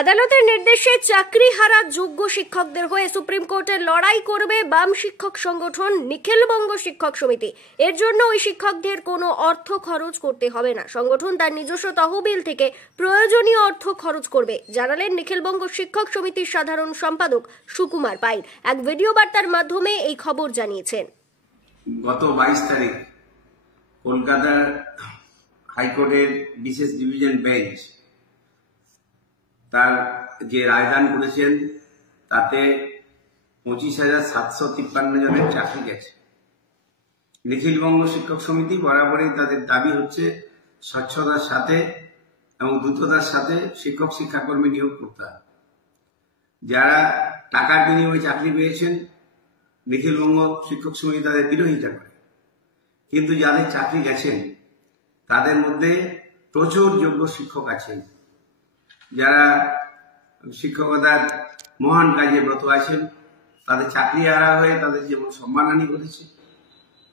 আদালতের নির্দেশে চাকরিহারা যোগ্য শিক্ষকদের হয়ে সুপ্রিম কোর্টে লড়াই করবে বাম শিক্ষক সংগঠন নিখিলবঙ্গ শিক্ষক সমিতি। এর জন্য ওই শিক্ষকদের কোনো অর্থ খরচ করতে হবে না। সংগঠন তার নিজস্ব তহবিল থেকে প্রয়োজনীয় অর্থ খরচ করবে, জানালেন নিখিলবঙ্গ শিক্ষক সমিতির সাধারণ সম্পাদক সুকুমার পাইল। এক ভিডিও বার্তার মাধ্যমে এই খবর জানিয়েছেন। গত 22 তারিখ কলকাতার হাইকোর্টের বিশেষ ডিভিশন বেঞ্চ তার যে রায়দান করেছেন তাতে 25,753 জনের চাকরি গেছে। নিখিলবঙ্গ শিক্ষক সমিতি বরাবরই তাদের দাবি হচ্ছে স্বচ্ছতার সাথে এবং দ্রুততার সাথে শিক্ষক শিক্ষাকর্মী নিয়োগ করতে হবে। যারা টাকার বিনিময়ে চাকরি পেয়েছেন নিখিলবঙ্গ শিক্ষক সমিতি তাদের বিরোধিতা করে, কিন্তু যাদের চাকরি গেছেন তাদের মধ্যে প্রচুর যোগ্য শিক্ষক আছেন, যারা শিক্ষকতার মহান কাজে ব্রত আছেন। তাদের চাকরি হারা হয়ে তাদের যেমন সম্মানহানি ঘটেছে,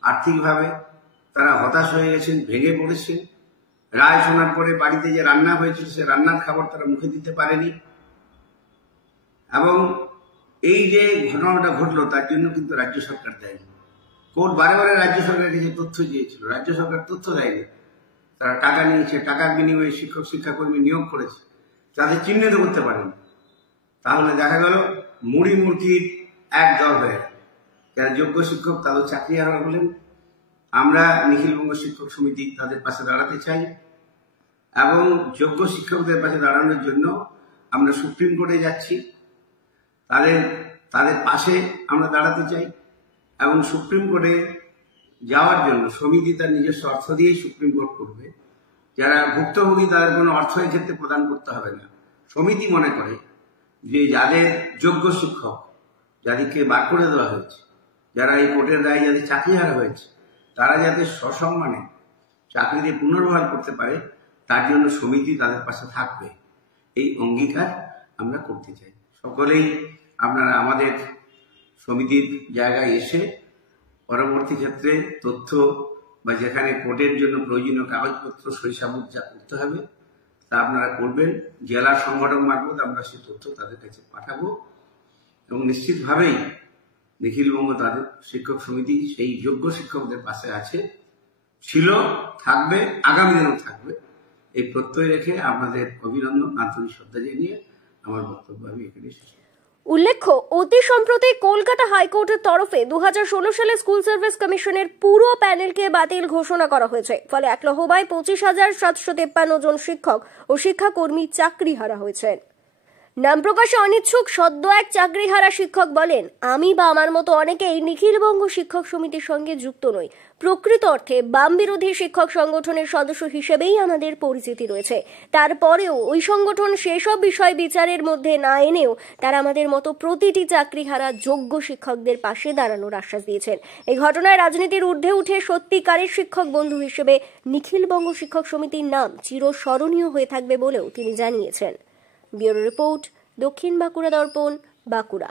আর্থিকভাবে তারা হতাশ হয়ে গেছেন, ভেঙে পড়েছেন। রায় শোনার পরে বাড়িতে যে রান্না হয়েছিল সে রান্নার খাবার তারা মুখে দিতে পারেনি। এবং এই যে ঘটনাটা ঘটলো তার জন্য কিন্তু রাজ্য সরকার দেয়নি। কোর্ট বারে বারে রাজ্য সরকারের কাছে তথ্য চেয়েছিল, রাজ্য সরকার তথ্য দেয়নি। তারা টাকা নিয়েছে, টাকার বিনিময়ে শিক্ষক শিক্ষাকর্মী নিয়োগ করেছে, তাদের চিহ্নিত করতে পারেনি। তাহলে দেখা গেল মুড়ি মুরগির এক দল হয়ে যারা যোগ্য শিক্ষক তাদের চাকরি হারা হলেন। আমরা নিখিলবঙ্গ শিক্ষক সমিতি তাদের পাশে দাঁড়াতে চাই এবং যোগ্য শিক্ষকদের পাশে দাঁড়ানোর জন্য আমরা সুপ্রিম কোর্টে যাচ্ছি। তাদের পাশে আমরা দাঁড়াতে চাই এবং সুপ্রিম কোর্টে যাওয়ার জন্য সমিতি তার নিজস্ব অর্থ দিয়েই সুপ্রিম কোর্ট করবে। যারা ভুক্তভোগী তাদের কোনো অর্থ ক্ষেত্রে প্রদান করতে হবে না। সমিতি মনে করে যে যাদের যোগ্য শিক্ষক, যাদেরকে বার করে দেওয়া হয়েছে, যারা এই কোর্টের রায়ে যাদের চাকরি হারা হয়েছে, তারা যাতে সসম্মানে চাকরিতে পুনর্বহাল করতে পারে তার জন্য সমিতি তাদের পাশে থাকবে, এই অঙ্গীকার আমরা করতে চাই। সকলেই আপনারা আমাদের সমিতির জায়গায় এসে পরবর্তী ক্ষেত্রে তথ্য বা যেখানে কোর্টের জন্য প্রয়োজনীয় কাগজপত্র সইসাবুত যা করতে হবে তা আপনারা করবেন। জেলা সংগঠন মারফত আমরা সেই তথ্য তাদের কাছে পাঠাবো এবং নিশ্চিতভাবেই নিখিলবঙ্গ তাদের শিক্ষক সমিতি সেই যোগ্য শিক্ষকদের পাশে আছে, ছিল, থাকবে, আগামী দিনেও থাকবে। এই প্রত্যয় রেখে আপনাদের অভিনন্দন, আন্তরিক শ্রদ্ধা জানিয়ে আমার বক্তব্য আমি এখানে শেষ করছি। উল্লেখ্য, অতি সম্প্রতি কলকাতা হাইকোর্টের তরফে 2016 সালে স্কুল সার্ভিস কমিশনের পুরো প্যানেলকে বাতিল ঘোষণা করা হয়েছে। ফলে এক লহমায় 25,753 জন শিক্ষক ও শিক্ষাকর্মী চাকরি হারা হয়েছেন। নাম প্রকাশে অনিচ্ছুক সদ্য এক চাকরিহারা শিক্ষক বলেন, আমি বা আমার মতো অনেকেই নিখিলবঙ্গ শিক্ষক সমিতির সঙ্গে যুক্ত নই। প্রকৃত অর্থে বাম বিরোধী শিক্ষক সংগঠনের সদস্য হিসেবেই আমাদের পরিচিতি রয়েছে। তারপরেও ওই সংগঠন সেসব বিষয় বিচারের মধ্যে না এনেও তারা আমাদের মতো প্রতিটি চাকরিহারা যোগ্য শিক্ষকদের পাশে দাঁড়ানোর আশ্বাস দিয়েছেন। এই ঘটনায় রাজনীতির ঊর্ধ্বে উঠে সত্যিকারের শিক্ষক বন্ধু হিসেবে নিখিলবঙ্গ শিক্ষক সমিতির নাম চিরস্মরণীয় হয়ে থাকবে বলেও তিনি জানিয়েছেন। ব্যুরো রিপোর্ট, দক্ষিণ বাঁকুড়া দর্পণ, বাঁকুড়া।